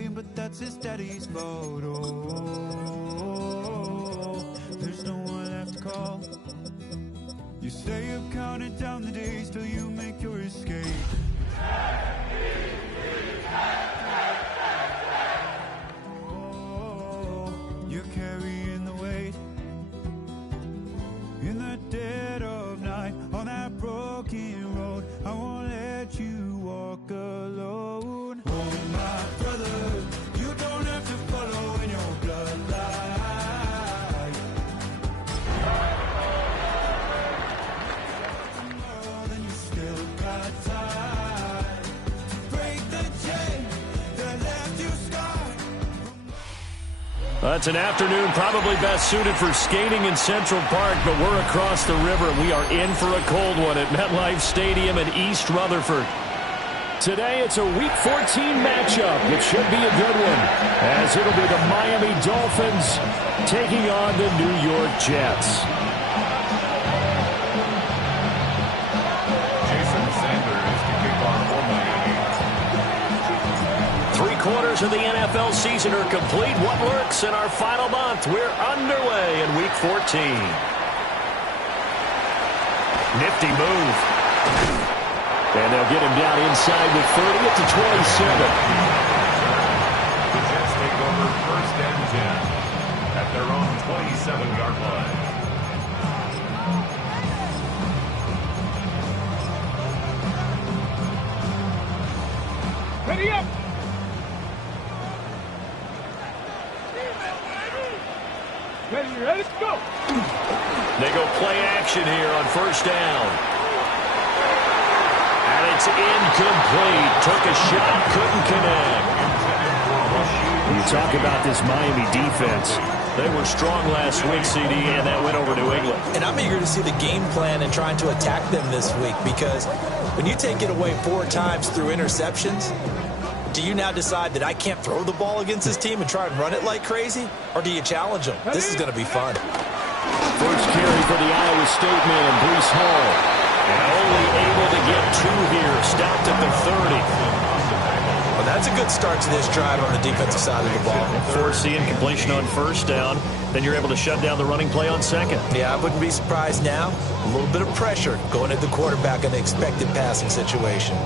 game, but that's his daddy's photo. There's no one left to call. You stay up counting down the days till you make your escape. Oh, you're carrying the weight in the dead of night on that broken road. I won't let you walk alone. Oh, my brother, you don't have to follow in your bloodline. Tomorrow, then you still got time to break the chain that left you scarred. It's an afternoon probably best suited for skating in Central Park, but we're across the river. We are in for a cold one at MetLife Stadium in East Rutherford. Today, it's a Week 14 matchup. It should be a good one, as it'll be the Miami Dolphins taking on the New York Jets. Jason Sanders to kick off for Miami. 3/4 of the NFL season are complete. What lurks in our final month? We're underway in Week 14. Nifty move. And they'll get him down inside with 30 at the 27. The Jets take over 1st and 10 at their own 27-yard line. Ready up! Ready, go! They go play action here on 1st down. And it's incomplete. Took a shot, couldn't connect. You talk about this Miami defense. They were strong last week, CD, and that went over New England. And I'm eager to see the game plan and trying to attack them this week, because when you take it away 4 times through interceptions, do you now decide that I can't throw the ball against this team and try and run it like crazy? Or do you challenge them? This is going to be fun. First carry for the Iowa State man, Breece Hall. And only able to get 2 here. Stopped at the 30. Well, that's a good start to this drive on the defensive side of the ball. Forcing completion on 1st down. Then you're able to shut down the running play on 2nd. Yeah, I wouldn't be surprised now. A little bit of pressure going at the quarterback in the expected passing situation.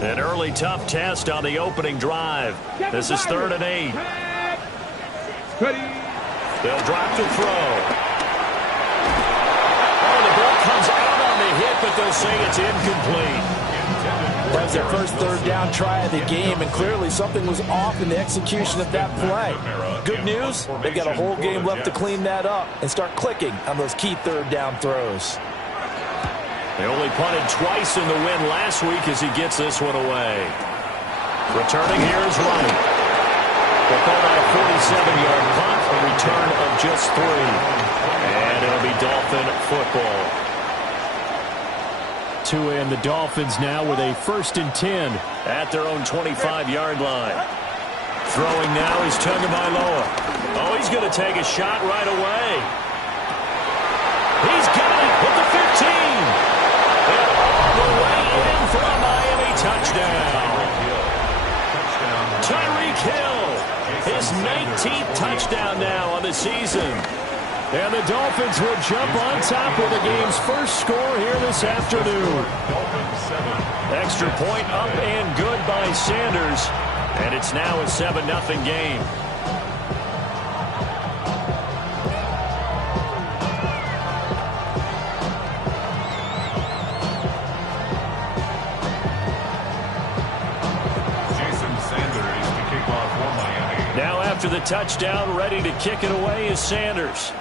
An early tough test on the opening drive. This is 3rd and 8. Ready. They'll drop to throw. Oh, the ball comes out on the hit, but they'll say it's incomplete. That was their first 3rd down try of the game, and clearly something was off in the execution of that play. Good news, they've got a whole game left to clean that up and start clicking on those key 3rd down throws. They only punted twice in the win last week as he gets this one away. Returning here is Wright. They'll call that a 47-yard punt, a return of just 3. And it'll be Dolphin football. And the Dolphins now with a 1st and 10 at their own 25-yard line. Throwing now is Tagovailoa. Oh, he's going to take a shot right away. He's got it with the 15. And all the way in for a Miami touchdown. Tyreek Hill, his 19th touchdown now on the season. And the Dolphins will jump on top with the game's first score here this afternoon. Extra point up and good by Sanders. And it's now a 7-0 game. Jason Sanders to kick off for Miami. Now after the touchdown, ready to kick it away is Sanders.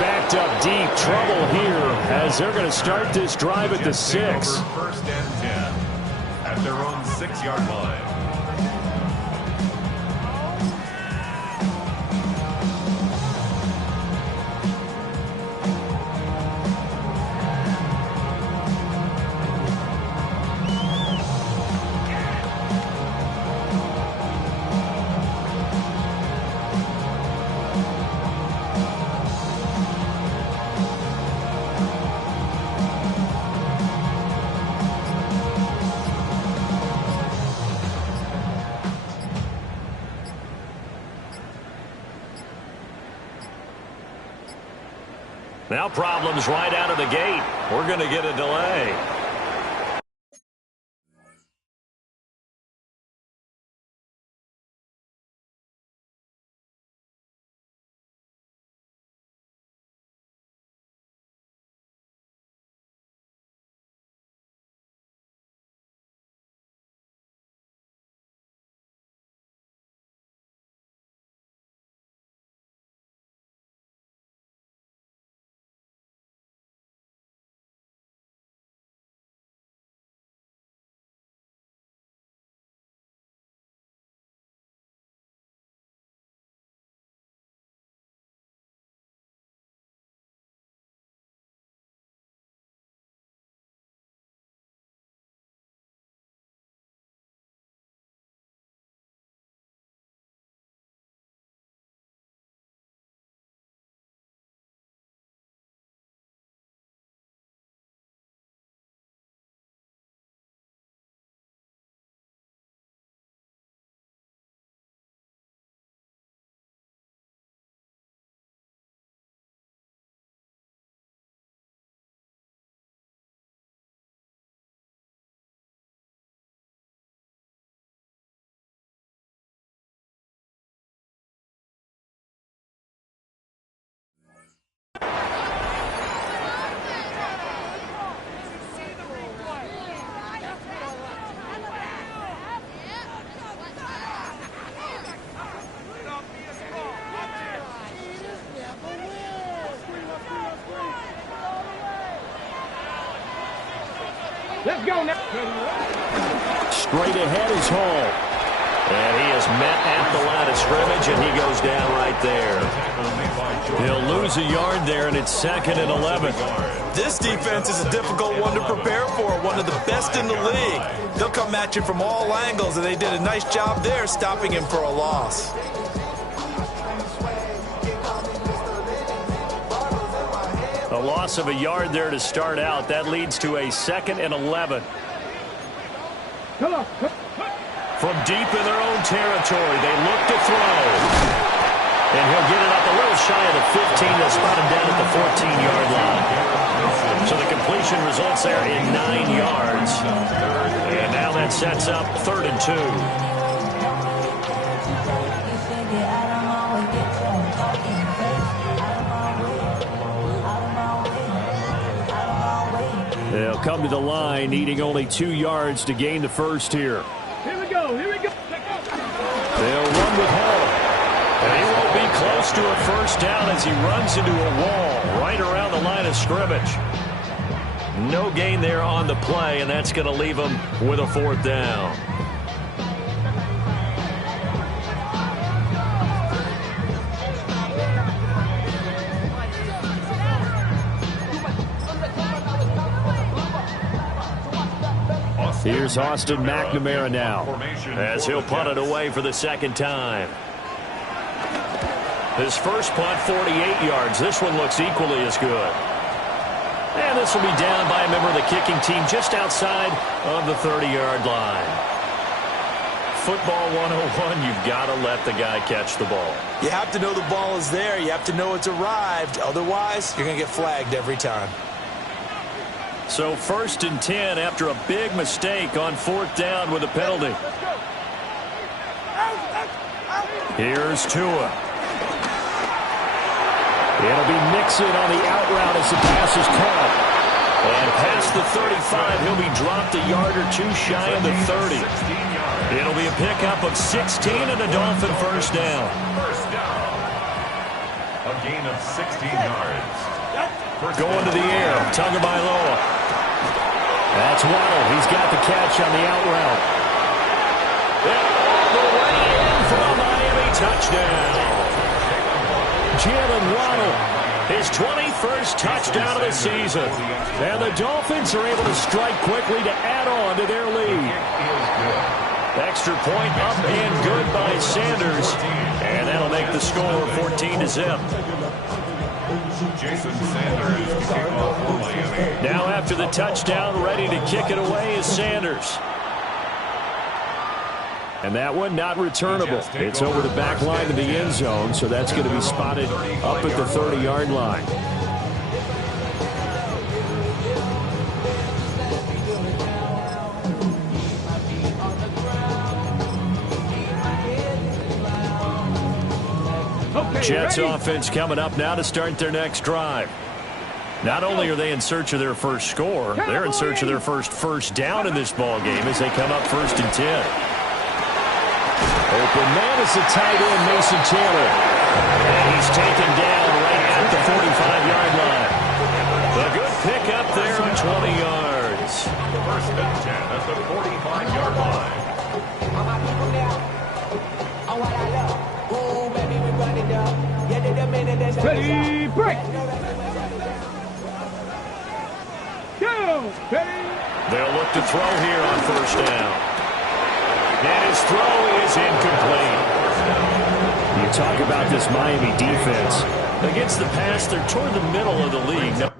Backed up deep. Trouble here as they're going to start this drive at the 6. 1st and 10 at their own 6-yard line. Now problems right out of the gate. We're going to get a delay. Let's go now. Straight ahead is Hall. And he is met at the line of scrimmage, and he goes down right there. He'll lose a yard there, and it's 2nd and 11. This defense is a difficult one to prepare for, one of the best in the league. They'll come at you from all angles, and they did a nice job there stopping him for a loss. A loss of a yard there to start out. That leads to a 2nd and 11. Come on. From deep in their own territory, they look to throw. And he'll get it up a little shy of the 15. They'll spot him down at the 14-yard line. So the completion results there in 9 yards. And now that sets up 3rd and 2. They'll come to the line, needing only 2 yards to gain the first here. Here we go. They'll run with Hall. And he won't be close to a first down as he runs into a wall right around the line of scrimmage. No gain there on the play, and that's going to leave him with a 4th down. Here's Austin McNamara now, as he'll punt it away for the 2nd time. His first punt, 48 yards. This one looks equally as good. And this will be down by a member of the kicking team just outside of the 30-yard line. Football 101, you've got to let the guy catch the ball. You have to know the ball is there. You have to know it's arrived. Otherwise, you're going to get flagged every time. So 1st and 10 after a big mistake on 4th down with a penalty. Here's Tua. It'll be Mixon on the out route as the pass is caught. And past the 35, he'll be dropped a yard or 2 shy of the 30. It'll be a pickup of 16 and a Dolphin first down. A gain of 16 yards. Going to the air, Tagovailoa. That's Waddle. He's got the catch on the out route. All the way in for a Miami touchdown. Jalen Waddle, his 21st touchdown of the season. And the Dolphins are able to strike quickly to add on to their lead. Extra point up and good by Sanders. And that'll make the score 14-0. Jason Sanders to kick off for Miami. Now after the touchdown, ready to kick it away is Sanders. And that one not returnable. It's over the back line of the end zone, so that's going to be spotted up at the 30-yard line. Jets offense coming up now to start their next drive. Not only are they in search of their first score, they're in search of their first down in this ball game as they come up 1st and 10. Open man is the tight end, Mason Taylor. And he's taken down right at the 45-yard line. A good pickup there on 20 yards. 1st and 10 at the 45-yard line. Ready, break. Go, ready. They'll look to throw here on 1st down. And his throw is incomplete. You talk about this Miami defense. Against the pass, they're toward the middle of the league. Now,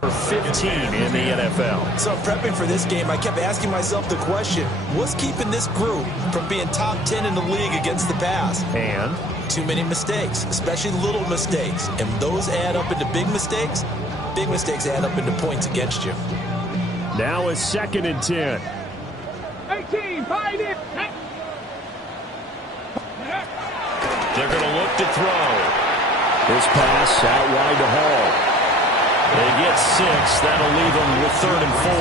for 15 in the NFL. So prepping for this game, I kept asking myself the question, what's keeping this group from being top 10 in the league against the pass? And too many mistakes, especially little mistakes. And those add up into big mistakes. Big mistakes add up into points against you. now it's 2nd and 10. 18, fight it. They're going to look to throw. This pass out wide to Hall. They get 6. That'll leave them with 3rd and 4.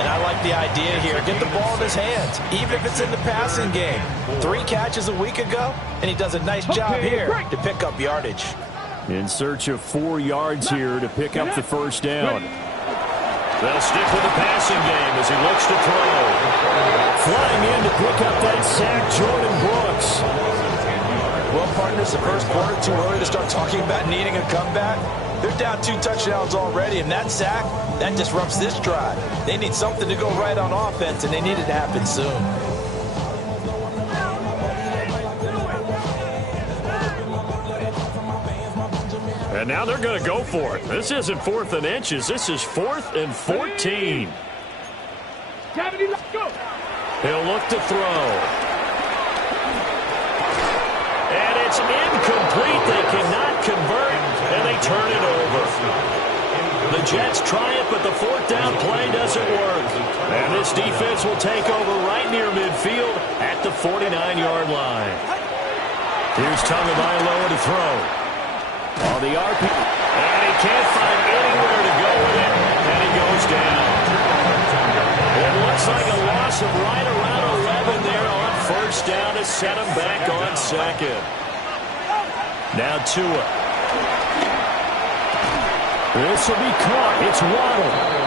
And I like the idea here. Get the ball in his hands, even if it's in the passing game. 3 catches a week ago, and he does a nice job here to pick up yardage. In search of 4 yards here to pick up the 1st down. They'll stick with the passing game as he looks to throw. Flying in to pick up that sack, Jordan Brooks. Well, partners, the first quarter, too early to start talking about needing a comeback. They're down 2 touchdowns already, and that sack, that disrupts this drive. They need something to go right on offense, and they need it to happen soon. And now they're going to go for it. This isn't 4th and inches. This is 4th and 14. He'll look to throw. And it's incomplete. They cannot convert, and they turn it over. The Jets try it, but the 4th down play doesn't work. And this defense will take over right near midfield at the 49-yard line. Here's Tagovailoa to throw. On the RP. And he can't find anywhere to go with it, and he goes down. It looks like a loss of right around 11 there on first down to set him back on second. Now Tua. This will be caught. It's Waddle.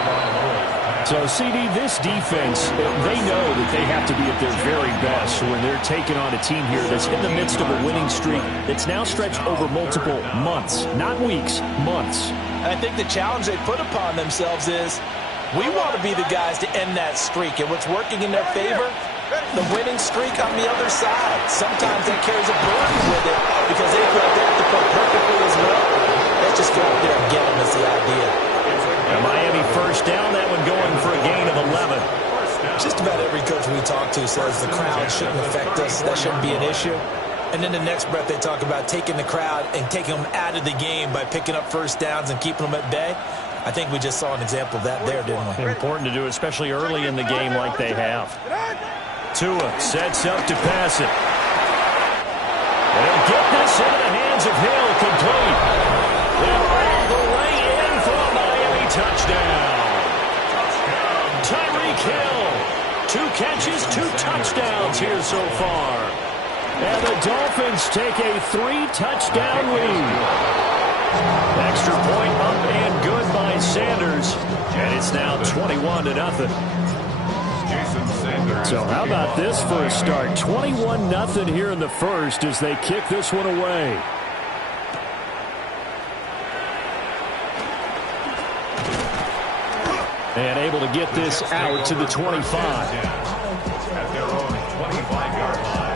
So, CD, this defense, they know that they have to be at their very best when they're taking on a team here that's in the midst of a winning streak that's now stretched over multiple months, not weeks, months. And I think the challenge they put upon themselves is we want to be the guys to end that streak. And what's working in their favor? The winning streak on the other side. Sometimes that carries a burden with it because they feel like they have to play perfectly as well. Let's just go out there and get them is the idea. A Miami first down, that one going for a gain of 11. Just about every coach we talk to says the crowd shouldn't affect us. That shouldn't be an issue. And then the next breath they talk about taking the crowd and taking them out of the game by picking up first downs and keeping them at bay. I think we just saw an example of that there, didn't we? Important to do, especially early in the game like they have. Tua sets up to pass it. And he'll get this into the hands of Hill, complete. They're all the way in for a Miami touchdown. Tyreek Hill, 2 catches, 2 touchdowns here so far. And the Dolphins take a 3-touchdown lead. Extra point up and good by Sanders. And it's now 21-0. So how about this for a start? 21-0 here in the first as they kick this one away. And able to get this out to the 25. At their own 25-yard line.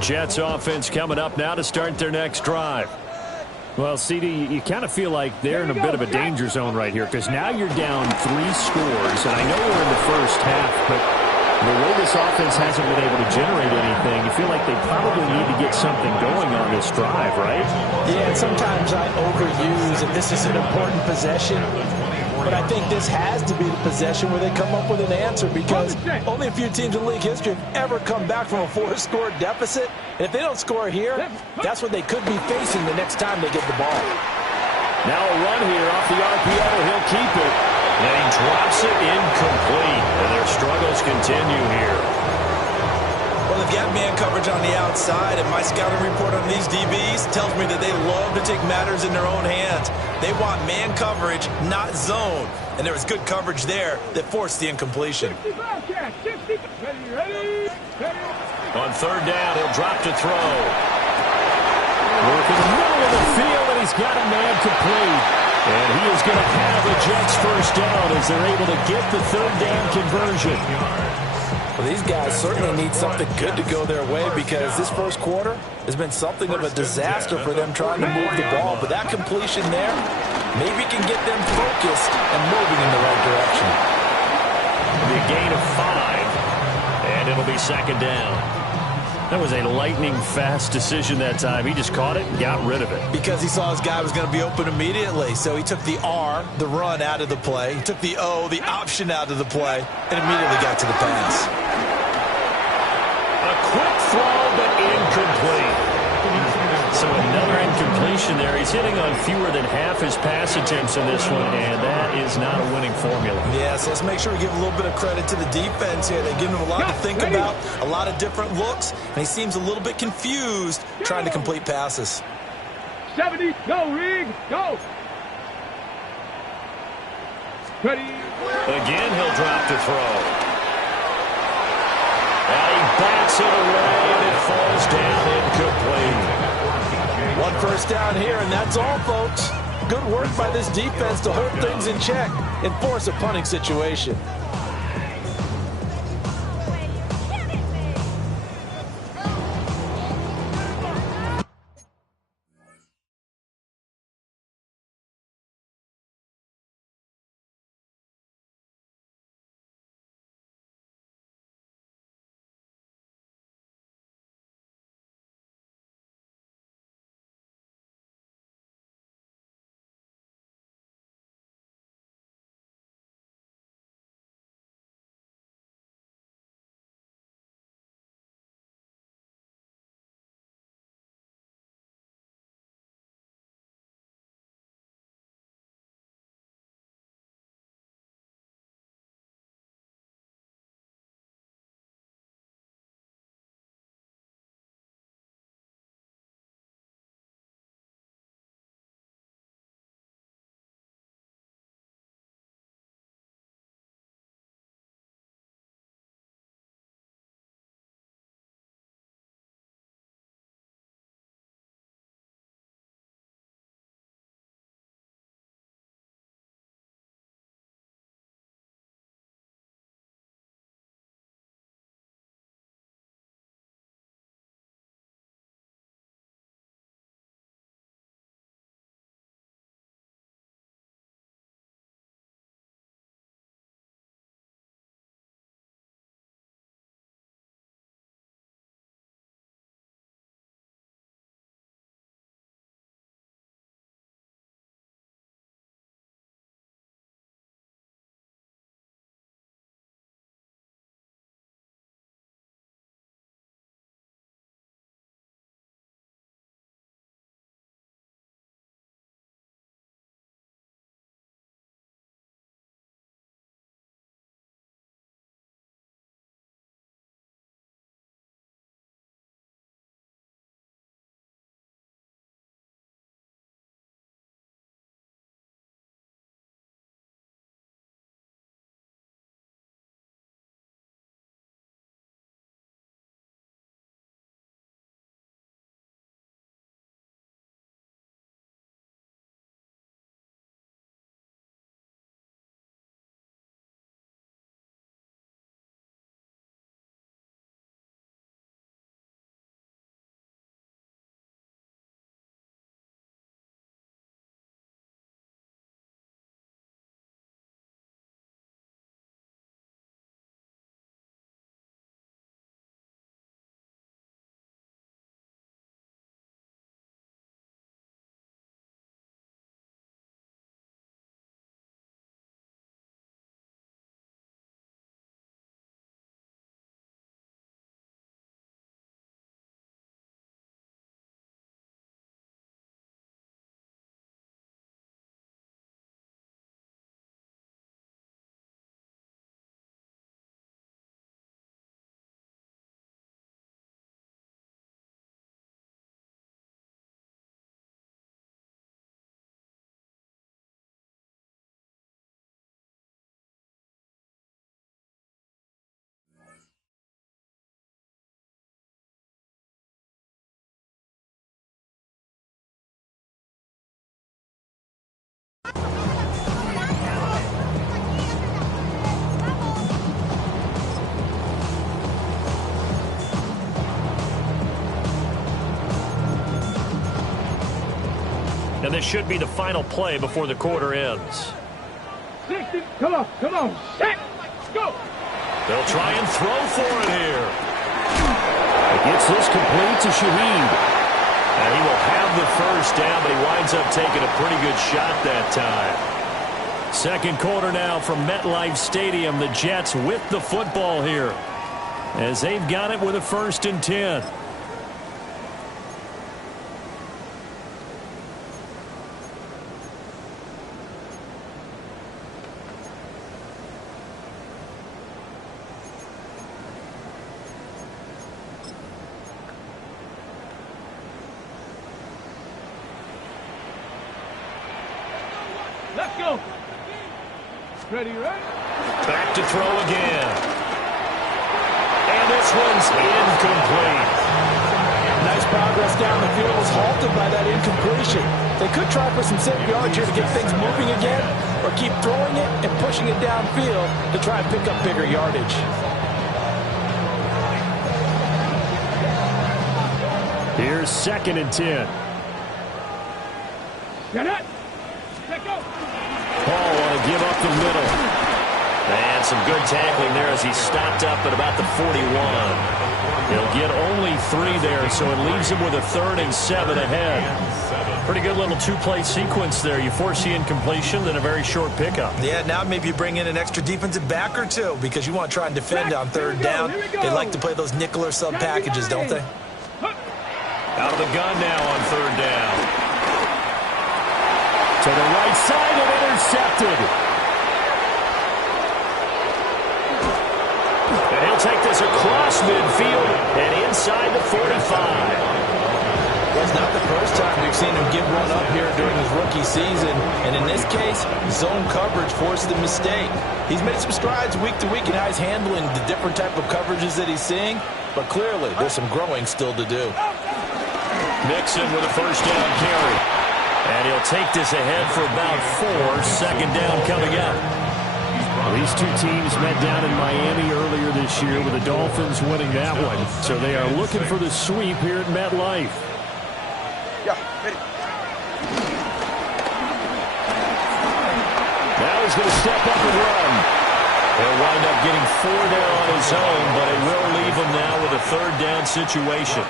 Jets offense coming up now to start their next drive. Well, CD, you kind of feel like they're in a bit of a danger zone right here because now you're down 3 scores, and I know we're in the first half, but the way this offense hasn't been able to generate anything, you feel like they probably need to get something going on this drive, right? Yeah, and sometimes I overuse that this is an important possession. But I think this has to be the possession where they come up with an answer because only a few teams in league history have ever come back from a 4-score deficit. And if they don't score here, that's what they could be facing the next time they get the ball. Now a run here off the RPO. He'll keep it. And he drops it incomplete. And their struggles continue here. Well, they've got man coverage on the outside, and my scouting report on these DBs tells me that they love to take matters in their own hands. They want man coverage, not zone. And there was good coverage there that forced the incompletion. On third down, he'll drop to throw. Working the middle of the field, and he's got a man complete. And he is going to have the Jets first down as they're able to get the third down conversion. Well, these guys certainly need something good to go their way because this first quarter has been something of a disaster for them trying to move the ball. But that completion there maybe can get them focused and moving in the right direction. It'll be a gain of 5, and it'll be second down. That was a lightning-fast decision that time. He just caught it and got rid of it. Because he saw his guy was going to be open immediately. So he took the R, the run, out of the play. He took the O, the option, out of the play, and immediately got to the pass. A quick throw, but incomplete. So another incompletion there. He's hitting on fewer than half his pass attempts in this one, and that is not a winning formula. Yes, let's make sure we give a little bit of credit to the defense here. They give him a lot to think about, a lot of different looks, and he seems a little bit confused trying to complete passes. 70, go, Rig, go. Ready. Again, he'll drop to throw. And he bats it away, and it falls down incomplete. One first down here, and that's all, folks. Good work by this defense to hold things in check and force a punting situation. And this should be the final play before the quarter ends. 60, come on, set, go! They'll try and throw for it here. It gets this complete to Shaheed. And he will have the first down, but he winds up taking a pretty good shot that time. Second quarter now from MetLife Stadium. The Jets with the football here as they've got it with a 1st and 10. Let's go. Ready, right? Back to throw again. And this one's incomplete. Nice progress down the field was halted by that incompletion. They could try for some safe yards here to get things moving again, or keep throwing it and pushing it downfield to try and pick up bigger yardage. Here's 2nd and 10. Get it. Let go. Paul want to give up the middle. And some good tackling there as he stopped up at about the 41. He'll get only 3 there, so it leaves him with a 3rd and 7 ahead. Pretty good little 2-play sequence there. You force the incompletion, then a very short pickup. Yeah, now maybe you bring in an extra defensive back or two because you want to try and defend on 3rd down. They like to play those nickel or sub packages, don't they? Out of the gun now on 3rd down. To the right side and intercepted. And he'll take this across midfield and inside the 45. Well, it's not the first time we've seen him give one up here during his rookie season. And in this case, zone coverage forced the mistake. He's made some strides week to week in how he's handling the different type of coverages that he's seeing. But clearly, there's some growing still to do. Mixon with a 1st down carry. And he'll take this ahead for about 4. 2nd down coming up. These two teams met down in Miami earlier this year with the Dolphins winning that one. So they are looking for the sweep here at MetLife. Now he's going to step up and run. He'll wind up getting 4 there on his own, but it will leave him now with a 3rd down situation.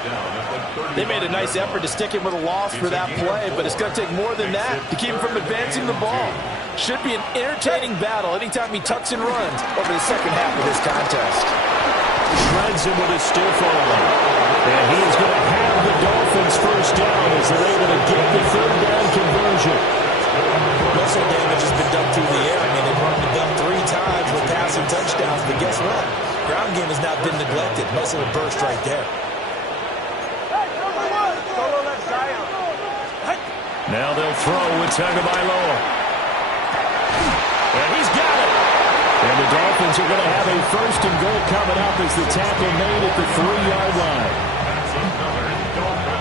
They made a nice effort to stick him with a loss for that play, but it's going to take more than that to keep him from advancing the ball. Should be an entertaining battle anytime he tucks and runs over the second half of this contest. Shreds him with a stiff arm. And he is going to have the Dolphins 1st down as they're able to get the 3rd down conversion. Muscle damage has been done through the air. I mean, they've run the bell 3 times with passing touchdowns, but guess what? Ground game has not been neglected. Muscle will burst right there. Now they'll throw with Tagovailoa. And he's got it. And the Dolphins are going to have a 1st and goal coming up as the tackle made at the 3-yard line.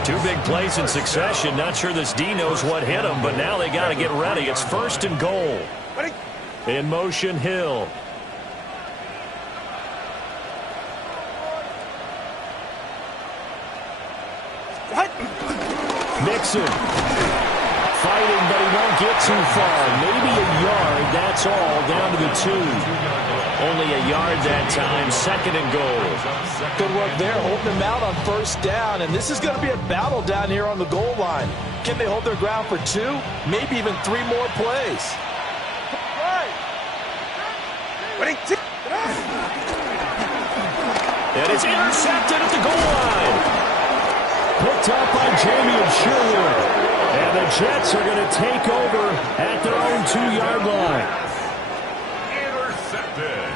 2 big plays in succession. Not sure this D knows what hit him, but now they got to get ready. It's 1st and goal. In motion, Hill. Mixon. Fighting, but he won't get too far. Maybe a yard, that's all, down to the 2. Only a yard that time, 2nd and goal. Good work there, holding them out on 1st down, and this is going to be a battle down here on the goal line. Can they hold their ground for 2, maybe even 3 more plays? And it's intercepted at the goal line. Picked up by Jamie Sherwood. And the Jets are going to take over at their own 2-yard line. Intercepted.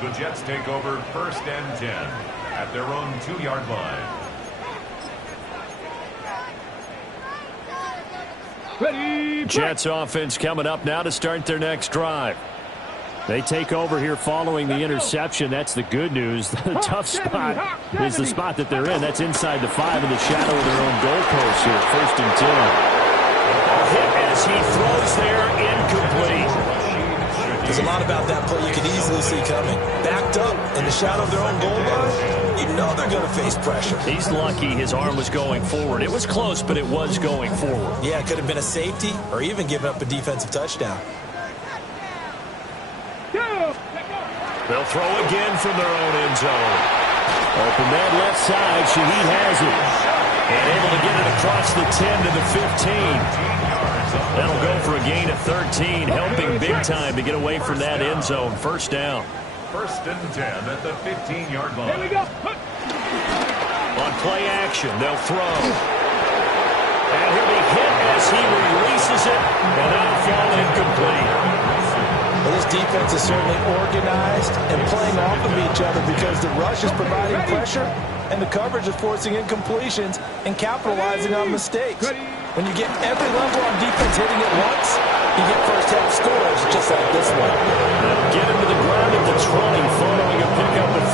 The Jets take over 1st and 10 at their own 2-yard line. Ready. Jets offense coming up now to start their next drive. They take over here following the interception. That's the good news. The tough spot is the spot that they're in. That's inside the 5 in the shadow of their own goalpost here. 1st and 10. A hit as he throws there, incomplete. There's a lot about that play you could easily see coming. Backed up in the shadow of their own goal line, you know they're going to face pressure. He's lucky his arm was going forward. It was close, but it was going forward. Yeah, it could have been a safety or even given up a defensive touchdown. They'll throw again from their own end zone. Open that left side, Shaheed has it. And able to get it across the 10 to the 15. That'll go for a gain of 13, helping big time to get away from that end zone. First down. First and 10 at the 15-yard line. Here we go. On play action, they'll throw. And he'll be hit as he releases it, and that'll fall incomplete. Well, this defense is certainly organized and playing off of each other because the rush is providing pressure and the coverage is forcing incompletions and capitalizing on mistakes. When you get every level on defense hitting it once, you get first-half scores just like this one. They'll get him to the ground at the 20 following a pickup at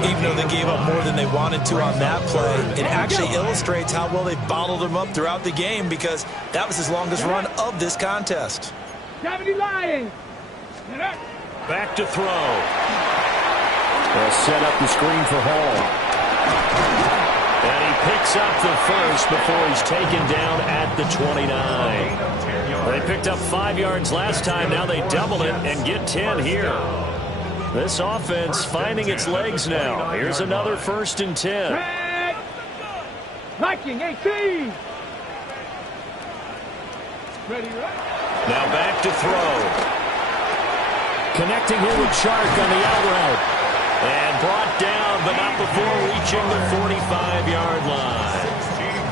4. Even though they gave up more than they wanted to on that play, it actually illustrates how well they bottled them up throughout the game because that was his longest run of this contest. Back to throw. They'll set up the screen for Hall. And he picks up the first before he's taken down at the 29. They picked up 5 yards last time. Now they double it and get 10 here. This offense finding its legs now. Here's another 1st and 10. Viking 18. Ready, right? Now back to throw. Connecting here with Chark on the out route. And brought down, but not before reaching the 45-yard line.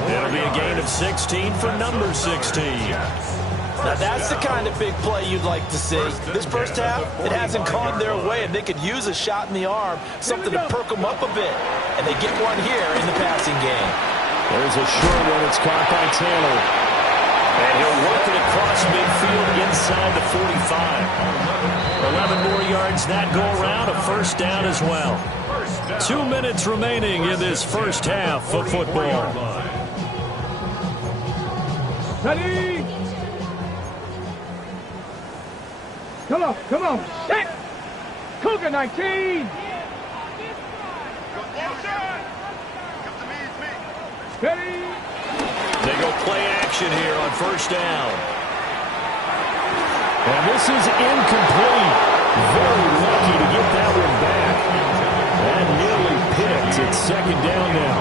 It'll be a gain of 16 for number 16. Now that's the kind of big play you'd like to see. This first half, it hasn't gone their way, and they could use a shot in the arm, something to perk them up a bit. And they get one here in the passing game. There's a short one. It's caught by Taylor. And he'll work it across midfield inside the 45. 11 more yards that go around, a first down as well. 2 minutes remaining in this first half of football. Ready? Come on, set! Cougar 19! Ready? They go play action here on first down. And this is incomplete. Very lucky to get that one back. That nearly picked. It's second down now.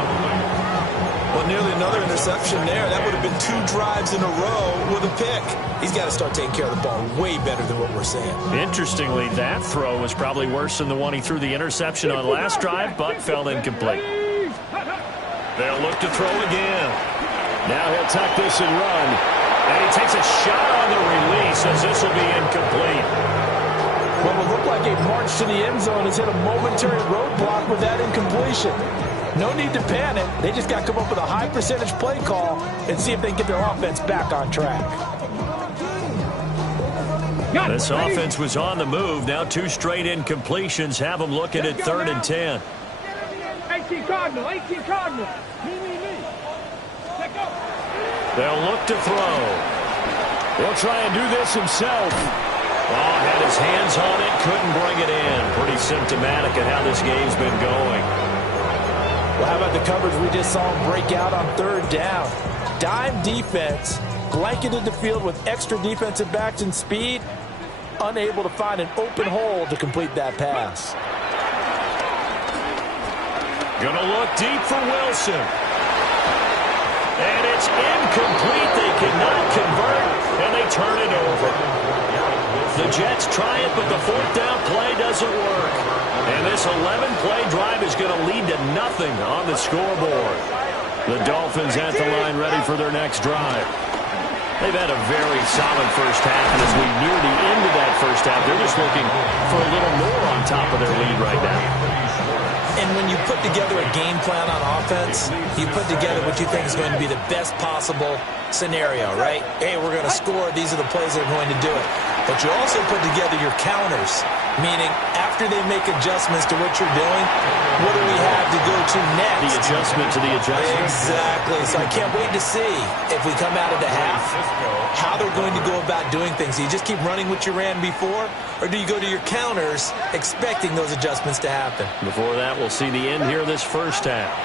Well, nearly another interception there. That would have been 2 drives in a row with a pick. He's got to start taking care of the ball way better than what we're seeing. Interestingly, that throw was probably worse than the one he threw the interception on last drive, but fell incomplete. They'll look to throw again. Now he'll tuck this and run. And he takes a shot on the release as this will be incomplete. What would look like a march to the end zone has hit a momentary roadblock with that incompletion. No need to panic. They just got to come up with a high percentage play call and see if they can get their offense back on track. This offense was on the move. Now 2 straight incompletions have them looking at 3rd and 10. 18 Cardinal. Me. Let go. They'll look to throw. He'll try and do this himself. Oh, had his hands on it, couldn't bring it in. Pretty symptomatic of how this game's been going. Well, how about the coverage we just saw him break out on 3rd down? Dime defense, blanketed the field with extra defensive backs and speed, unable to find an open hole to complete that pass. Gonna look deep for Wilson. And it's incomplete. They cannot convert, and they turn it over. The Jets try it, but the 4th down play doesn't work. And this 11-play drive is going to lead to nothing on the scoreboard. The Dolphins at the line ready for their next drive. They've had a very solid first half, and as we near the end of that first half, they're just looking for a little more on top of their lead right now. And when you put together a game plan on offense, you put together what you think is going to be the best possible scenario, right? Hey, we're going to score. These are the plays that are going to do it. But you also put together your counters, meaning after they make adjustments to what you're doing, what do we have to go to next? The adjustment to the adjustment. Exactly. So I can't wait to see if we come out of the half, how they're going to go about doing things. Do you just keep running what you ran before, or do you go to your counters expecting those adjustments to happen? Before that, we'll see the end here of this first half.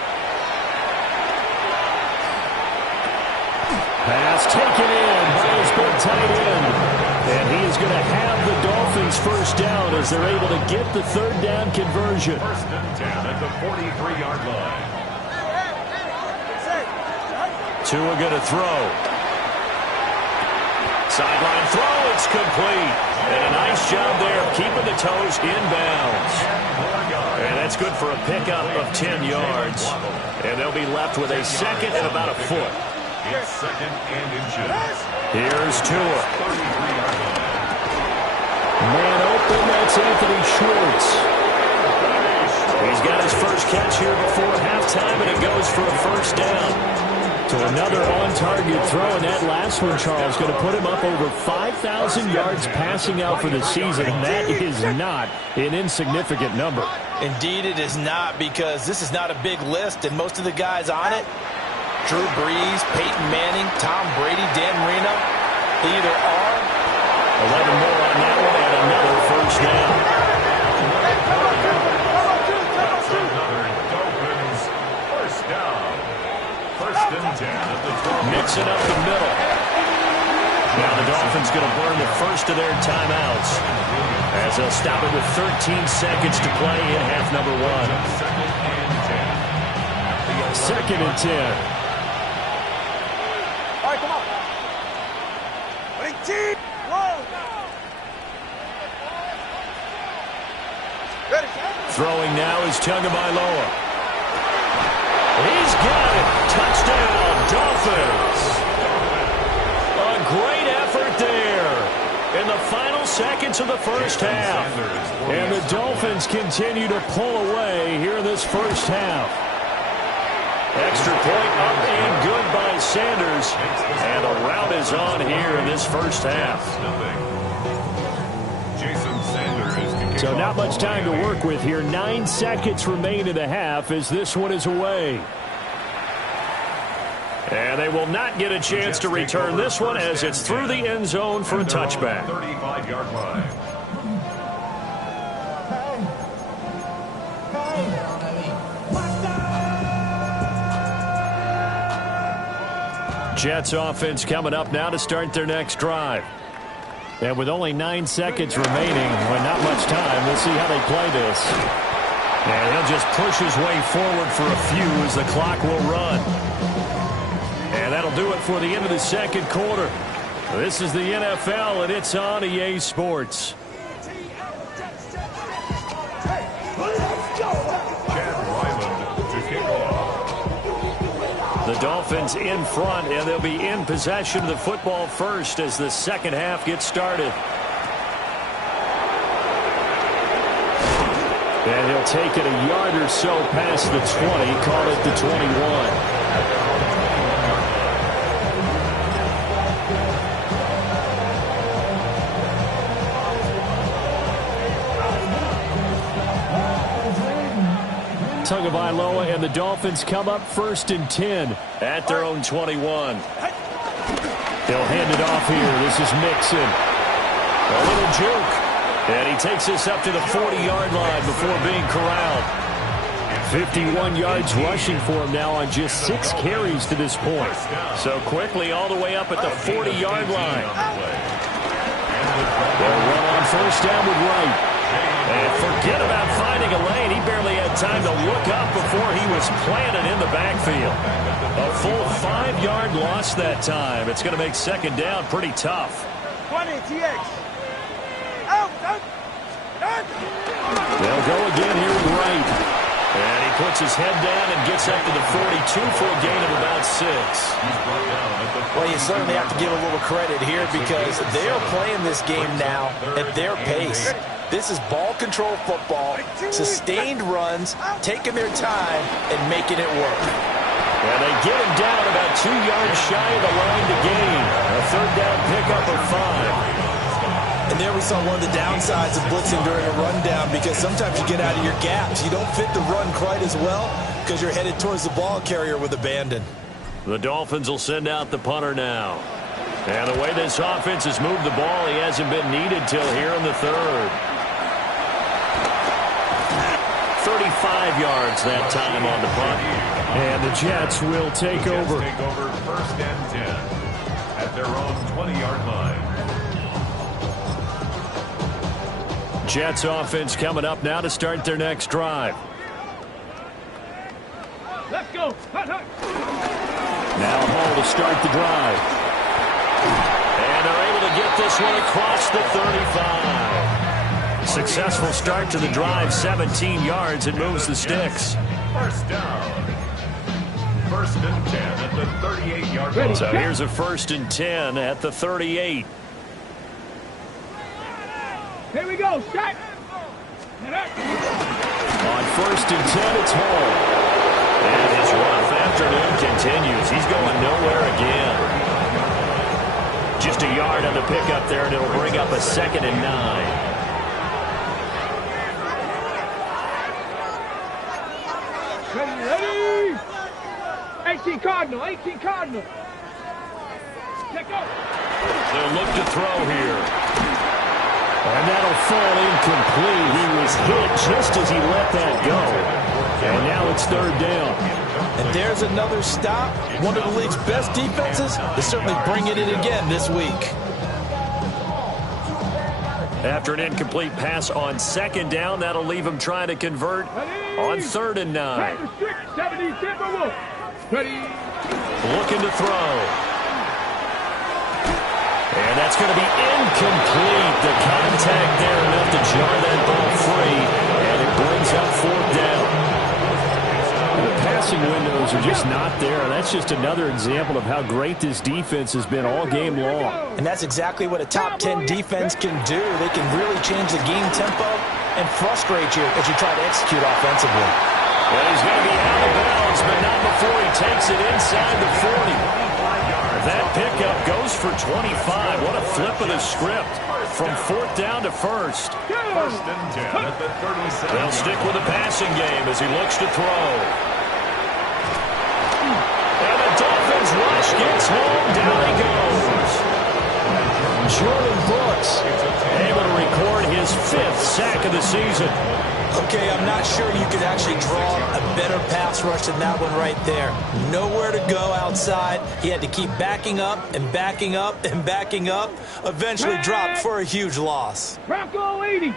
Pass taken in by his big tight end. And he is going to have the Dolphins first down as they're able to get the third down conversion. First and 10 at the 43-yard line. Tua going to throw. Sideline throw, it's complete. And a nice job there of keeping the toes inbounds. And that's good for a pickup of 10 yards. And they'll be left with a second and about a foot. It's second and inches. Here's Tua. Man open, that's Anthony Schwartz. He's got his first catch here before halftime, and it goes for a first down. So another on-target throw, and that last one, Charles, going to put him up over 5,000 yards passing out for the season, and that is not an insignificant number. Indeed it is not, because this is not a big list, and most of the guys on it, Drew Brees, Peyton Manning, Tom Brady, Dan Marino, they either are 11 more on that one and another first down. That's another Dolphins first down. First and 10 at the 12. Mixing up the middle. Now the Dolphins going to burn the first of their timeouts as they'll stop it with 13 seconds to play in half number one. Second and 10. All right, come on. Throwing now is Tagovailoa. He's got it. Touchdown, Dolphins. A great effort there in the final seconds of the first half. And the Dolphins continue to pull away here in this first half. Extra point up and good by Sanders. And a rout is on here in this first half. So not much time to work with here. 9 seconds remain in the half as this one is away. And they will not get a chance to return this one as it's through the end zone for a touchback. 35-yard line. Jets offense coming up now to start their next drive. And with only 9 seconds remaining, well, not much time, we'll see how they play this. And he'll just push his way forward for a few as the clock will run. And that'll do it for the end of the second quarter. This is the NFL, and it's on EA Sports. The Dolphins in front, and they'll be in possession of the football first as the second half gets started. And he'll take it a yard or so past the 20, call it the 21. Tagovailoa and the Dolphins come up first and 10 at their own 21. They'll hand it off here. This is Mixon. A little juke. And he takes this up to the 40-yard line before being corralled. 51 yards rushing for him now on just 6 carries to this point. So quickly all the way up at the 40-yard line. They'll run on first down with Wright. And forget about finding a lane. He barely had time to look up before he was planted in the backfield. A full 5-yard loss that time. It's going to make second down pretty tough. 20, TX. Out. They'll go again here with Wright. And he puts his head down and gets up to the 42 for a gain of about 6. Well, you certainly have to give a little credit here because they are playing this game now at their pace. This is ball control football, sustained runs, taking their time, and making it work. And they get him down about 2 yards shy of the line to gain. A third down pickup of 5. And there we saw one of the downsides of blitzing during a rundown, because sometimes you get out of your gaps. You don't fit the run quite as well because you're headed towards the ball carrier with abandon. The Dolphins will send out the punter now. And the way this offense has moved the ball, he hasn't been needed till here in the third. 35 yards that time on the punt. And the Jets will take over. Take over first and 10 at their own 20-yard line. Jets offense coming up now to start their next drive. Let's go. Now Hall to start the drive. And they're able to get this one across the 35. Successful start to the drive, 17 yards, and moves the sticks. First down. First and 10 at the 38-yard line. So here's a first and 10 at the 38. Here we go. Shot. On first and 10, it's Hall. And his rough afternoon continues. He's going nowhere again. Just a yard on the pickup there, and it'll bring up a 2nd and 9. Ready. 18 Cardinal. 18 Cardinal. Check out. They'll look to throw here. And that'll fall incomplete. He was hit just as he let that go. And now it's third down. And there's another stop. One of the league's best defenses is certainly bringing it again this week. After an incomplete pass on second down, that'll leave him trying to convert on 3rd and 9. Ready. Looking to throw. And that's going to be incomplete. The contact there enough to jar that ball free, and it brings up 4th down. The passing windows are just not there. That's just another example of how great this defense has been all game long. And that's exactly what a top 10 defense can do. They can really change the game tempo and frustrate you as you try to execute offensively. Well, he's going to be out of bounds, but not before he takes it inside the 40. That pickup goes for 25. What a flip of the script from 4th down to 1st. First and 10 at the 37. They'll stick with the passing game as he looks to throw. And the Dolphins rush gets home. Down he goes. Jordan Brooks able to record his 5th sack of the season. Okay, I'm not sure you could actually draw a better pass rush than that one right there. Nowhere to go outside. He had to keep backing up and backing up and backing up. Eventually dropped for a huge loss. Bronco 80.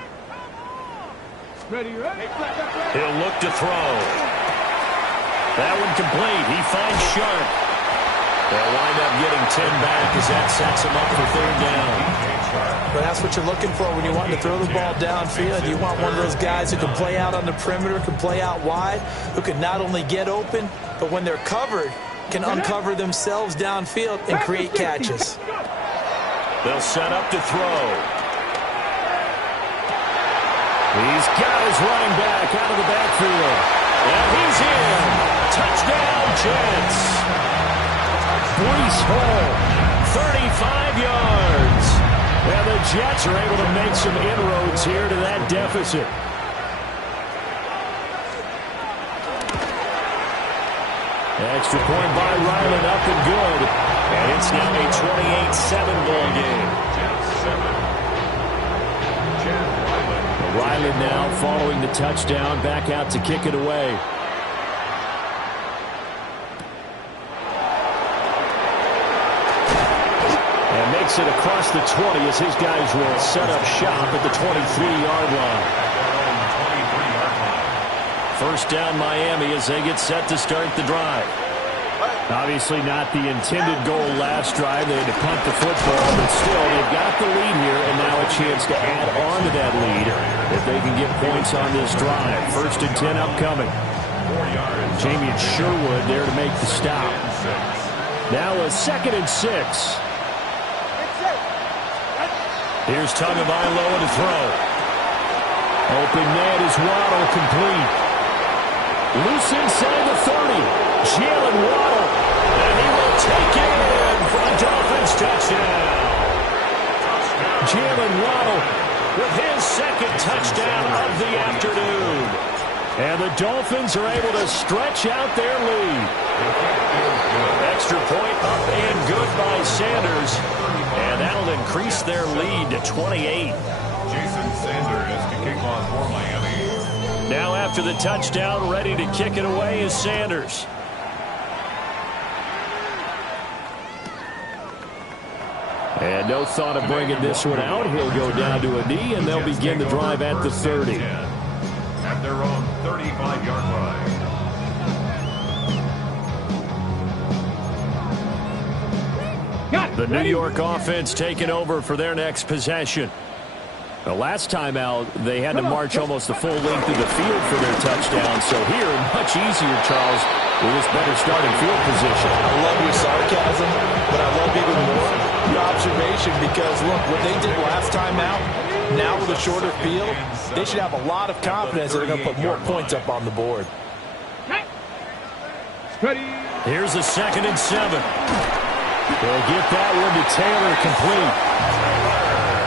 Ready. He'll look to throw. That one complete. He finds Sharp. They'll wind up getting 10 back as that sets him up for 3rd down. But that's what you're looking for when you want to throw the ball downfield. You want one of those guys who can play out on the perimeter, can play out wide, who can not only get open, but when they're covered, can uncover themselves downfield and create catches. They'll set up to throw. He's got his running back out of the backfield. And he's in. Touchdown, Jets. Breece Hall, 35 yards. And the Jets are able to make some inroads here to that deficit. Extra point by Ryland, up and good. And it's now a 28-7 ball game. Ryland now following the touchdown, back out to kick it away. And makes it across the 20 as his guys will set up shop at the 23-yard line. First down Miami as they get set to start the drive. Obviously not the intended goal last drive. They had to punt the football, but still they've got the lead here and now a chance to add on to that lead if they can get points on this drive. First and 10 upcoming. Jamie and Sherwood there to make the stop. Now a 2nd and 6. Here's Tagovailoa to throw. Open net is Waddle, complete. Loose inside the 30. Jalen Waddle. And he will take it in for a Dolphins touchdown. Jalen Waddle with his second touchdown of the afternoon. And the Dolphins are able to stretch out their lead. Extra point up and good by Sanders. And that'll increase their lead to 28. Jason Sanders to kick off for Miami. Now after the touchdown, ready to kick it away is Sanders. And no thought of bringing this one out. He'll go down to a knee, and they'll begin the drive at the 30. At their own 35-yard line. The New York offense taking over for their next possession. The last time out, they had to march almost the full length of the field for their touchdown. So here, much easier, Charles, with this better starting field position. I love your sarcasm, but I love even more your observation because, look, what they did last time out, now with a shorter field, they should have a lot of confidence that they're going to put more points up on the board. Here's a 2nd and 7. They'll get that one to Taylor, complete.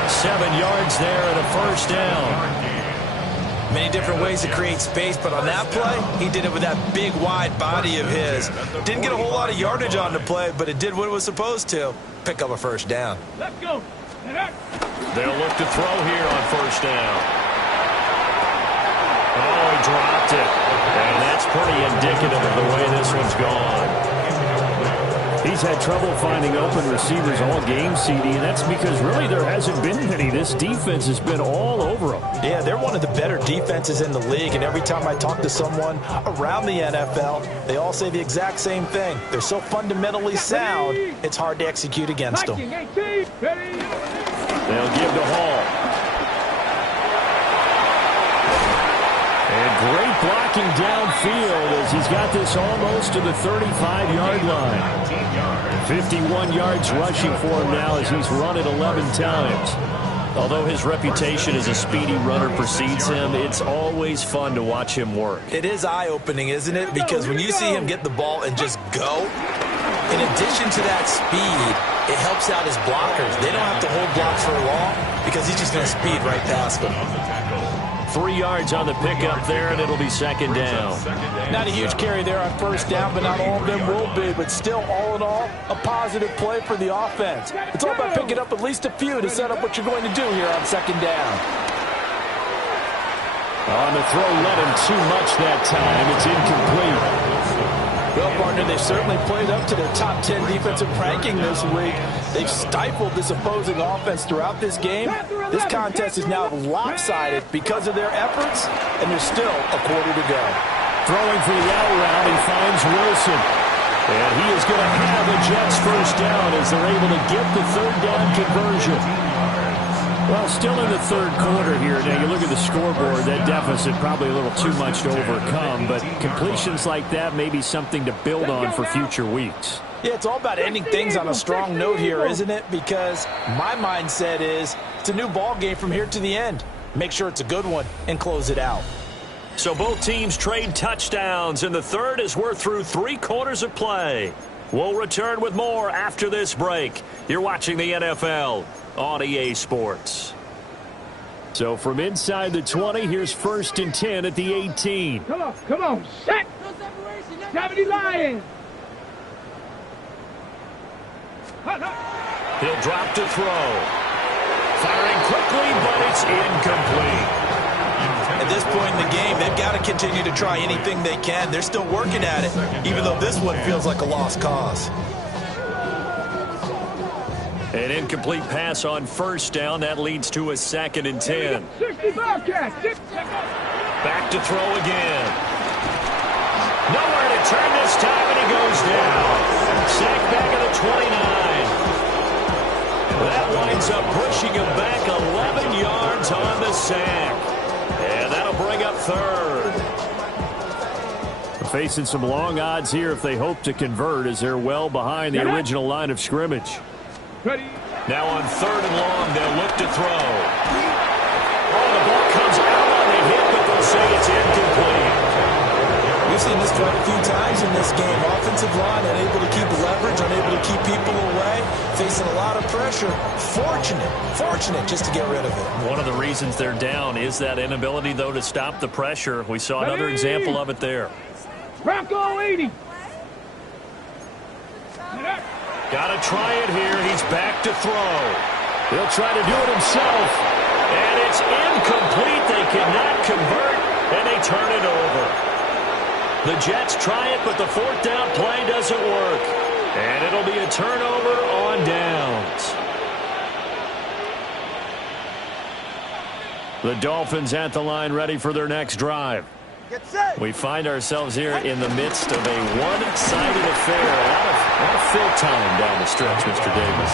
7 yards there and a first down. Many different ways to create space, but on that play, he did it with that big, wide body of his. Didn't get a whole lot of yardage on the play, but it did what it was supposed to. Pick up a first down. Let's go. They'll look to throw here on first down. Oh, he dropped it. And that's pretty indicative of the way this one's gone. He's had trouble finding open receivers all game, CD, and that's because really there hasn't been many. This defense has been all over them. Yeah, they're one of the better defenses in the league, and every time I talk to someone around the NFL, they all say the exact same thing. They're so fundamentally sound, it's hard to execute against them. They'll give to Hall. And great blocking downfield as he's got this almost to the 35-yard line. 51 yards rushing for him now as he's run it 11 times. Although his reputation as a speedy runner precedes him, it's always fun to watch him work. It is eye-opening, isn't it? Because when you see him get the ball and just go, in addition to that speed, it helps out his blockers. They don't have to hold blocks for long because he's just going to speed right past them. 3 yards on the pickup there, and it'll be 2nd down. Not a huge carry there on first down, but not all of them will be. But still, all in all, a positive play for the offense. It's all about picking up at least a few to set up what you're going to do here on 2nd down. On the throw, let him too much that time. It's incomplete. Well, partner, they've certainly played up to their top 10 defensive ranking this week. They've stifled this opposing offense throughout this game. This contest is now lopsided because of their efforts, and there's still a quarter to go. Throwing for the out route, he finds Wilson. And he is going to have the Jets first down as they're able to get the 3rd down conversion. Well, still in the 3rd quarter here. Now, you look at the scoreboard, that deficit probably a little too much to overcome, but completions like that may be something to build on for future weeks. Yeah, it's all about ending things on a strong note here, isn't it? Because my mindset is it's a new ball game from here to the end. Make sure it's a good one and close it out. So both teams trade touchdowns in the 3rd as we're through 3 quarters of play. We'll return with more after this break. You're watching the NFL on EA Sports. So from inside the 20, here's 1st and 10 at the 18. Come on, set. 70 Lions. He'll drop to throw. Firing quickly, but it's incomplete. At this point in the game, they've got to continue to try anything they can. They're still working at it, even though this one feels like a lost cause. An incomplete pass on first down. That leads to a 2nd and 10. 60 Bobcats. Back to throw again. Nowhere to turn this time, and he goes down. Sack back at the 29. That winds up pushing him back 11 yards on the sack. And that'll bring up 3rd. Facing some long odds here if they hope to convert as they're well behind the original line of scrimmage. Ready. Now on 3rd and long, they'll look to throw. Oh, the ball comes out on the threat a few times in this game. Offensive line unable to keep leverage, unable to keep people away, facing a lot of pressure. Fortunate just to get rid of it. One of the reasons they're down is that inability, though, to stop the pressure. We saw another example of it there. Bronco 80. Got to try it here. He's back to throw. He'll try to do it himself. And it's incomplete. They cannot convert, and they turn it over. The Jets try it, but the fourth down play doesn't work. And it'll be a turnover on downs. The Dolphins at the line, ready for their next drive. We find ourselves here in the midst of a one-sided affair. A lot of fill time down the stretch, Mr. Davis.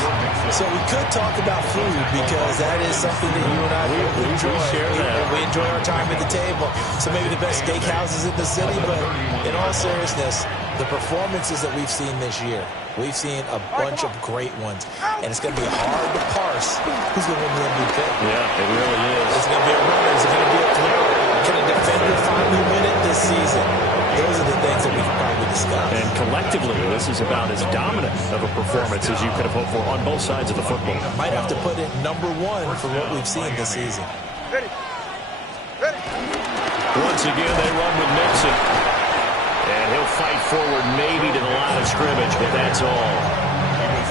So we could talk about food because that is something that you and I enjoy. We share that. We enjoy our time at the table. So maybe the best steakhouses in the city, but in all seriousness, the performances that we've seen this year, we've seen a bunch of great ones. And it's going to be hard to parse who's going to win the MVP. Yeah, it really is. Is it going to be a runner? Is it going to be a thrower? Can a defender finally win it this season? Those are the things that we can probably discuss. And collectively, this is about as dominant of a performance as you could have hoped for on both sides of the football. Might have to put it number one for what we've seen this season. Once again, they run with Mixon. And he'll fight forward maybe to the line of scrimmage, but that's all.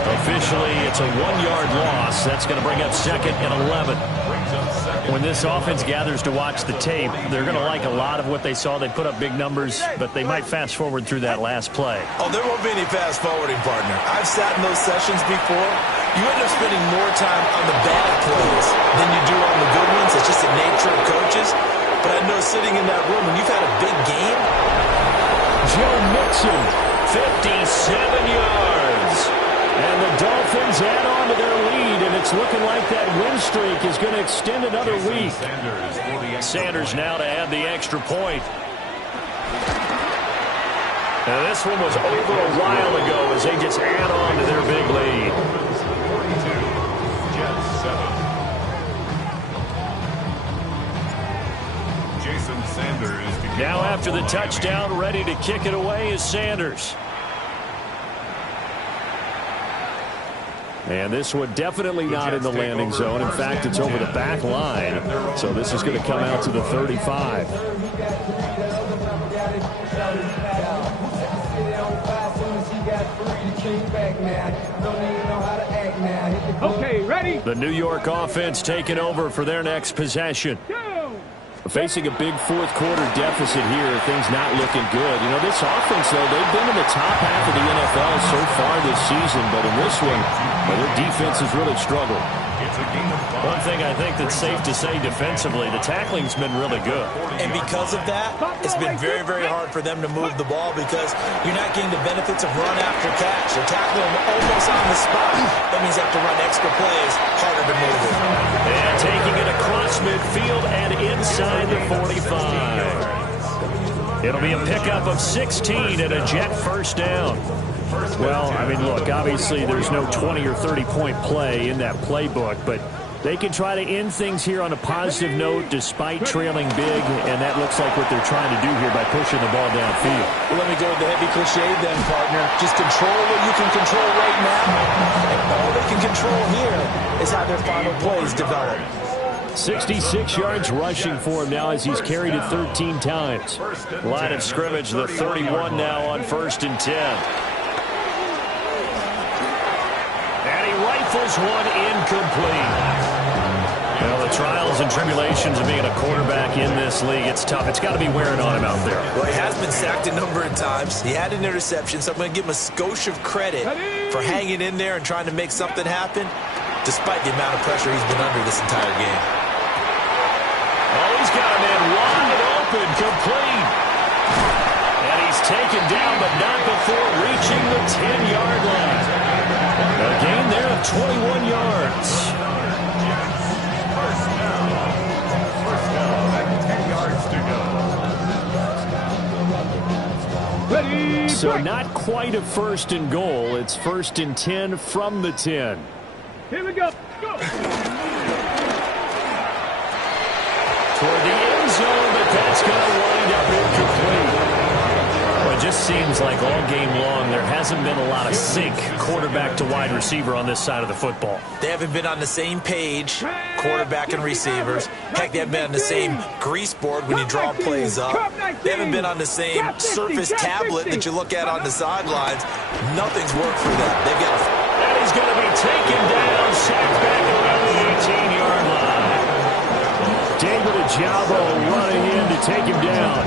Officially, it's a 1-yard loss. That's going to bring up second and 11. When this offense gathers to watch the tape, they're going to like a lot of what they saw. They put up big numbers, but they might fast forward through that last play. Oh, there won't be any fast forwarding, partner. I've sat in those sessions before. You end up spending more time on the bad plays than you do on the good ones. It's just the nature of coaches. But I know sitting in that room, when you've had a big game, Joe Mixon, 57 yards. And the Dolphins add on to their lead, and it's looking like that win streak is going to extend another week. Sanders now to add the extra point. Now this one was over a while ago as they just add on to their big lead. 42, Jets 7. Jason Sanders. Now after the touchdown, ready to kick it away is Sanders. And this one definitely not in the landing zone. In fact, it's over the back line. So this is going to come out to the 35. Okay, ready? The New York offense taking over for their next possession. Facing a big fourth-quarter deficit here, things not looking good. You know, this offense, though, they've been in the top half of the NFL so far this season, but in this one, well, their defense has really struggled. One thing I think that's safe to say defensively, the tackling's been really good. and because of that, it's been very, very hard for them to move the ball because you're not getting the benefits of run after catch. They're tackling them almost on the spot. That means they have to run extra plays, harder to move it. And taking it across midfield and inside the 45. It'll be a pickup of 16 and a Jet first down. Well, I mean, look, obviously there's no 20 or 30-point play in that playbook, but they can try to end things here on a positive note despite trailing big, and that looks like what they're trying to do here by pushing the ball downfield. Well, let me go with the heavy cliche then, partner. Just control what you can control right now. And all they can control here is how their final plays develop. 66 yards rushing for him now as he's carried it 13 times. Line of scrimmage, the 31 now on 1st and 10. And he rifles one incomplete. Well, the trials and tribulations of being a quarterback in this league, it's tough. It's got to be wearing on him out there. Well, he has been sacked a number of times. He had an interception, so I'm going to give him a skosh of credit for hanging in there and trying to make something happen, despite the amount of pressure he's been under this entire game. Oh, he's got a man wide open, complete. And he's taken down, but not before reaching the 10-yard line. A gain there of 21 yards. 10 yards to go. Ready? So not quite a 1st and goal. It's 1st and 10 from the 10. Here we go. Go. Toward the end zone, but that's going to wind up incomplete. just seems like all game long there hasn't been a lot of sync quarterback to wide receiver on this side of the football. They haven't been on the same page, quarterback and receivers. Heck, they haven't been on the same grease board when you draw plays up. They haven't been on the same Surface tablet that you look at on the sidelines. Nothing's worked for them. They've got And he's going to be taken down, sacked back around the 18-yard line. David Ojabo running in to take him down.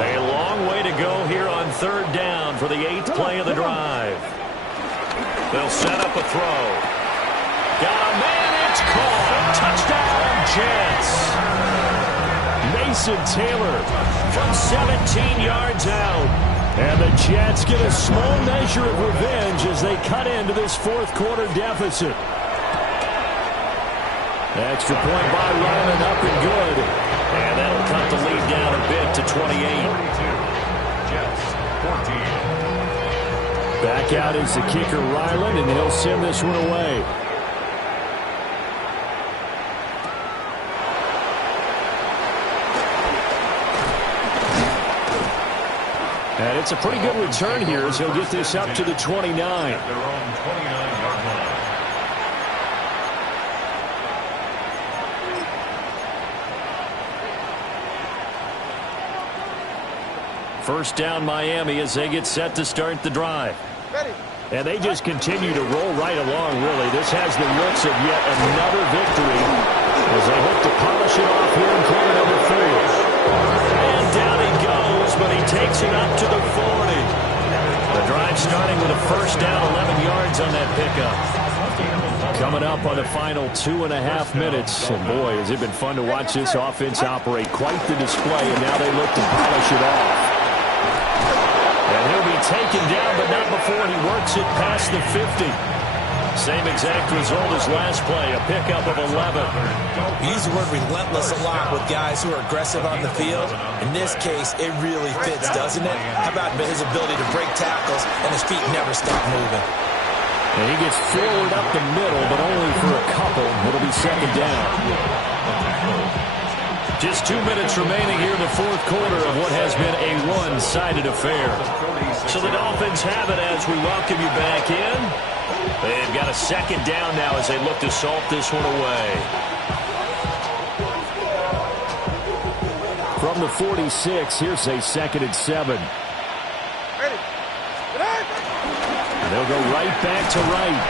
A long way to go here on third down for the 8th play of the drive. They'll set up a throw. Got a man, it's caught. Touchdown, Jets. Mason Taylor from 17 yards out. And the Jets get a small measure of revenge as they cut into this fourth quarter deficit. Extra point by Ryland, up and good. And that'll cut the lead down a bit to 28. 42. Jets, 14. Back out is the kicker, Ryland, and he'll send this one away. And it's a pretty good return here as he'll get this up to the 29. At their own 29-yard line. First down Miami as they get set to start the drive. And they just continue to roll right along, really. This has the looks of yet another victory as they hope to polish it off here in quarter number 3. And down he goes, but he takes it up to the 40. The drive starting with a first down, 11 yards on that pickup. Coming up on the final 2.5 minutes. And boy, has it been fun to watch this offense operate. Quite the display, and now they look to polish it off. And he'll be taken down, but not before he works it past the 50. Same exact result as last play, a pickup of 11. We use the word relentless a lot with guys who are aggressive on the field. In this case, it really fits, doesn't it? How about his ability to break tackles and his feet never stop moving? And he gets forward up the middle, but only for a couple. It'll be second down. Just 2 minutes remaining here in the fourth quarter of what has been a one-sided affair. So the Dolphins have it as we welcome you back in. They've got a second down now as they look to salt this one away. From the 46, here's a 2nd and 7. And they'll go right back to right.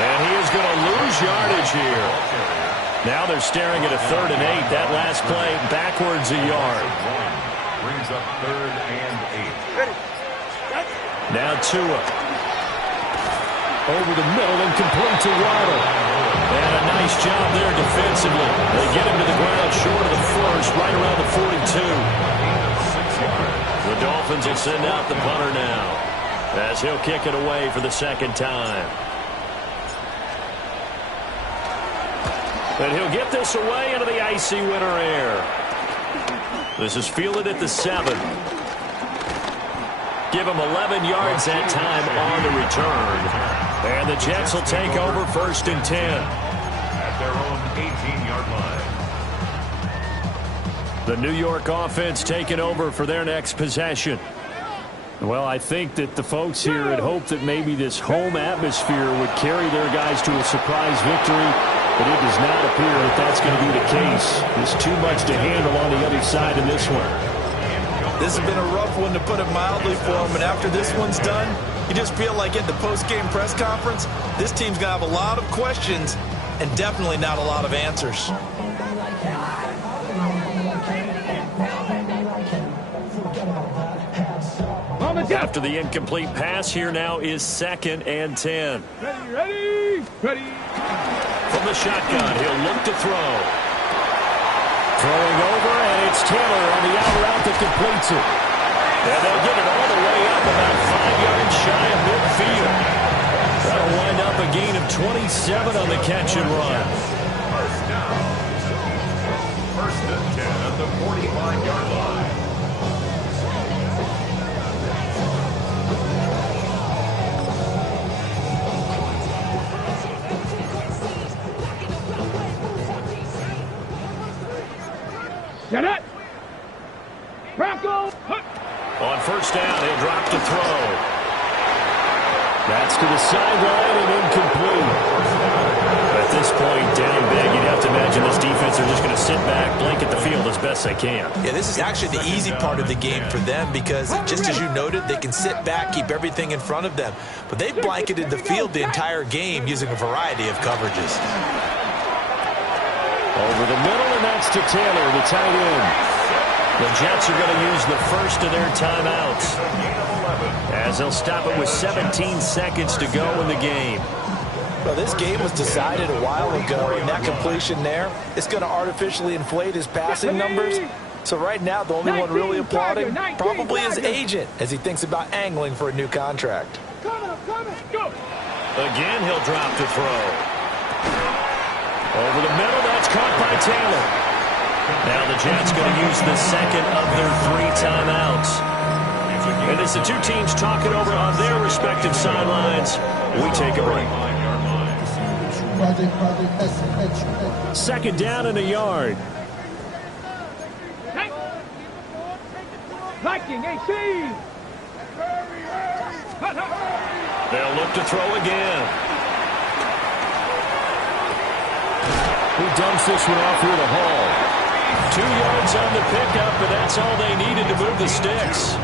And he is going to lose yardage here. Now they're staring at a 3rd and 8. That last play backwards a yard. Brings up 3rd and 8. Now Tua. Over the middle and complete to Waddle. And a nice job there defensively. They get him to the ground short of the first, right around the 42. The Dolphins will send out the punter now as he'll kick it away for the second time. And he'll get this away into the icy winter air. This is fielded at the 7. Give him 11 yards that time on the return. And the Jets will take over 1st and 10. At their own 18-yard line. The New York offense taking over for their next possession. Well, I think that the folks here had hoped that maybe this home atmosphere would carry their guys to a surprise victory, but it does not appear that that's going to be the case. There's too much to handle on the other side in this one. This has been a rough one, to put it mildly, for him. And after this one's done, you just feel like at the post-game press conference, this team's going to have a lot of questions and definitely not a lot of answers. After the incomplete pass, here now is 2nd and 10. Ready. From the shotgun, he'll look to throw. Throwing over, and it's Taylor on the out route that completes it. And they'll get it all the way up about 5 yards shy of midfield. That'll wind up a gain of 27 on the catch and run. First down. 1st and 10 at the 45-yard line. Get it. Crackle. On first down, he'll drop to throw. That's to the sideline and incomplete. At this point, down big, you'd have to imagine this defense are just going to sit back, blanket the field as best they can. Yeah, this is actually the easy part of the game for them because, just as you noted, they can sit back, keep everything in front of them. But they've blanketed the field the entire game using a variety of coverages. Over the middle, and that's to Taylor, the tight end. The Jets are going to use the first of their timeouts, as they'll stop it with 17 seconds to go in the game. Well, this game was decided a while ago, and that completion there is going to artificially inflate his passing numbers. So right now, the only one really applauding probably his agent as he thinks about angling for a new contract. Again, he'll drop to throw. Over the middle, that's caught by Taylor. Now the Jets going to use the second of their 3 timeouts. And as the two teams talk it over on their respective sidelines, we take a break. Second down and a yard. They'll look to throw again. He dumps this one off here to Hall. 2 yards on the pickup, and that's all they needed to move the sticks.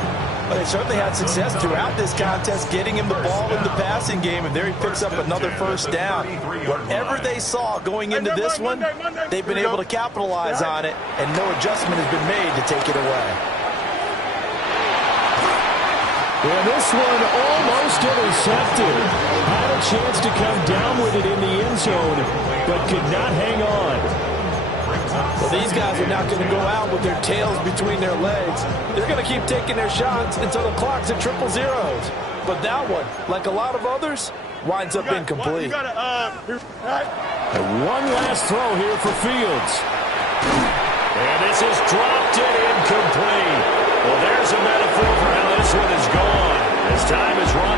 Well, they certainly had success throughout this contest getting him the ball in the passing game, and there he picks up another first down. Whatever they saw going into this one, they've been able to capitalize on it, and no adjustment has been made to take it away. Well, this one almost intercepted. Had a chance to come down with it in the end zone, but could not hang on. Well, these guys are not going to go out with their tails between their legs. They're going to keep taking their shots until the clock's at 000. But that one, like a lot of others, winds up incomplete. And one last throw here for Fields. And this is dropped